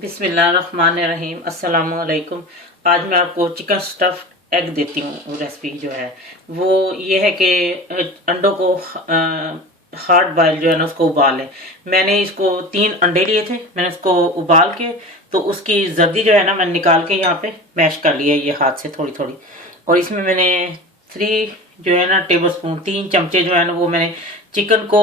बिस्मिल्लाहिर्रहमानिर्रहीम। अस्सलाम वालेकुम। आज मैं आपको चिकन स्टफ्ड एग देती हूँ। रेसिपी जो है वो ये है कि अंडों को हार्ड बॉयल जो है ना उसको उबाल लें। मैंने इसको 3 अंडे लिए थे, मैंने उसको उबाल के तो उसकी जर्दी जो है ना मैंने निकाल के यहाँ पे मैश कर लिया ये हाथ से थोड़ी थोड़ी। और इसमें मैंने 3 जो है ना टेबल स्पून 3 चमचे जो है ना वो मैंने चिकन को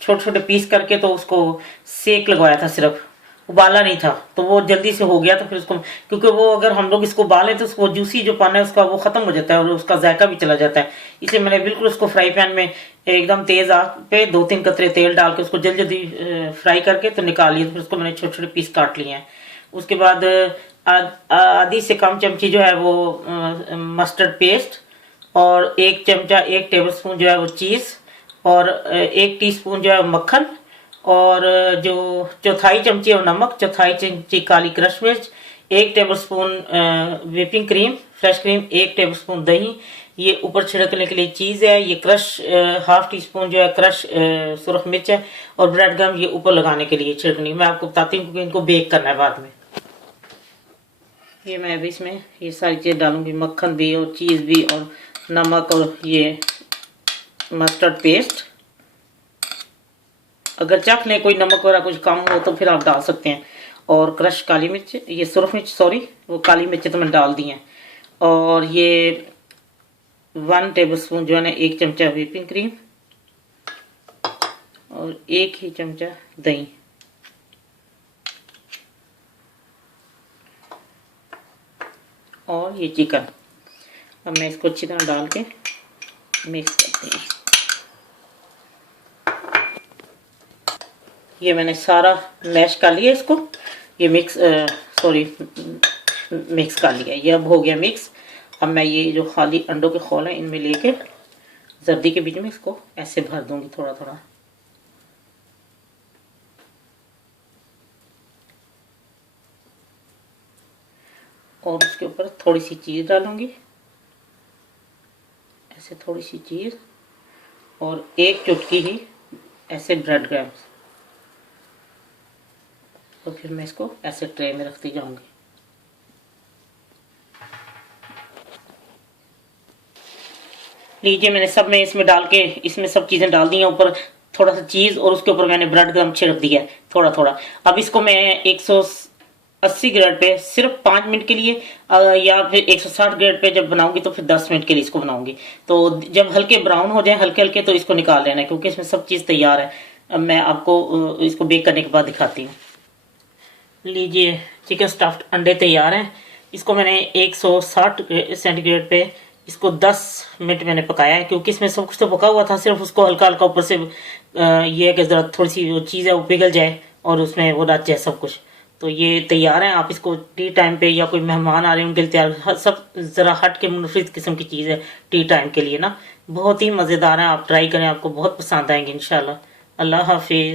छोटे छोटे पीस करके तो उसको सेक लगवाया था, सिर्फ उबाला नहीं था, तो वो जल्दी से हो गया। तो फिर उसको, क्योंकि वो अगर हम लोग इसको उबालें तो उसको जूसी जो पाना है उसका वो खत्म हो जाता है और उसका जायका भी चला जाता है। इसलिए मैंने बिल्कुल उसको फ्राई पैन में एकदम तेज आंच पे 2-3 कतरे तेल डाल के उसको जल्दी जल्दी फ्राई करके तो निकाल लिया। फिर उसको मैंने छोटे छोटे पीस काट लिए हैं। उसके बाद आधी से कम चमची जो है वो मस्टर्ड पेस्ट और 1 चमचा 1 टेबल स्पून जो है वो चीज़ और 1 टीस्पून जो है मक्खन और जो चौथाई चमची है नमक, चौथाई चमची काली क्रश मिर्च, 1 table spoon whipping cream fresh cream, 1 table spoon दही, ये ऊपर छिड़कने के लिए चीज़ है, ये क्रश 1/2 टीस्पून जो है क्रश सुरख मिर्च है और ब्रेड गम ये ऊपर लगाने के लिए छिड़कनी। मैं आपको बताती हूँ क्योंकि इनको बेक करना है बाद में। ये मैं अभी इसमें ये सारी चीज़ डालूंगी, मक्खन भी और चीज़ भी और नमक और ये मस्टर्ड पेस्ट। अगर चख ले कोई नमक वगैरह कुछ कम हो तो फिर आप डाल सकते हैं। और क्रश काली मिर्च, ये सुरख मिर्च सॉरी, वो काली मिर्च तो मैंने डाल दी हैं। और ये 1 टेबलस्पून जो है ना 1 चमचा व्हिपिंग क्रीम और 1 ही चमचा दही। और ये चिकन, अब मैं इसको अच्छी तरह डाल के मिक्स करती हूँ। ये मैंने सारा मैश कर लिया इसको, ये मिक्स कर लिया। ये अब हो गया मिक्स। अब मैं ये जो खाली अंडों के खोल हैं इनमें लेके जर्दी के बीच में इसको ऐसे भर दूंगी थोड़ा थोड़ा। और उसके ऊपर थोड़ी सी चीज़ डालूंगी, ऐसे थोड़ी सी चीज़ और 1 चुटकी ही ऐसे ब्रेड क्रम्स। तो फिर मैं इसको ऐसे ट्रे में रखती जाऊंगी। लीजिए मैंने सब में इसमें डाल के इसमें सब चीज़ें डाल दी हैं, ऊपर थोड़ा सा चीज़ और उसके ऊपर मैंने ब्रेड क्रम्ब छिड़क दिया है थोड़ा थोड़ा। अब इसको मैं 180 ग्रेड पे सिर्फ 5 मिनट के लिए या फिर 160 ग्रेड पे जब बनाऊंगी तो फिर 10 मिनट के लिए इसको बनाऊंगी। तो जब हल्के ब्राउन हो जाए हल्के हल्के तो इसको निकाल लेना है क्योंकि इसमें सब चीज़ तैयार है। अब मैं आपको इसको बेक करने के बाद दिखाती हूँ। लीजिए चिकन स्टफ्ड अंडे तैयार हैं। इसको मैंने 160 सेंटीग्रेड पे इसको 10 मिनट मैंने पकाया है क्योंकि इसमें सब कुछ तो पका हुआ था, सिर्फ उसको हल्का हल्का ऊपर से ये है कि ज़रा थोड़ी सी वो चीज़ है वो पिघल जाए और उसमें वो रच जाए सब कुछ। तो ये तैयार है। आप इसको टी टाइम पे या कोई मेहमान आ रहे हैं उनके लिए तैयार, सब ज़रा हट के मुनफरिद किस्म की चीज़ है टी टाइम के लिए ना, बहुत ही मज़ेदार है। आप ट्राई करें, आपको बहुत पसंद आएंगे इंशाल्लाह। अल्लाह हाफिज़।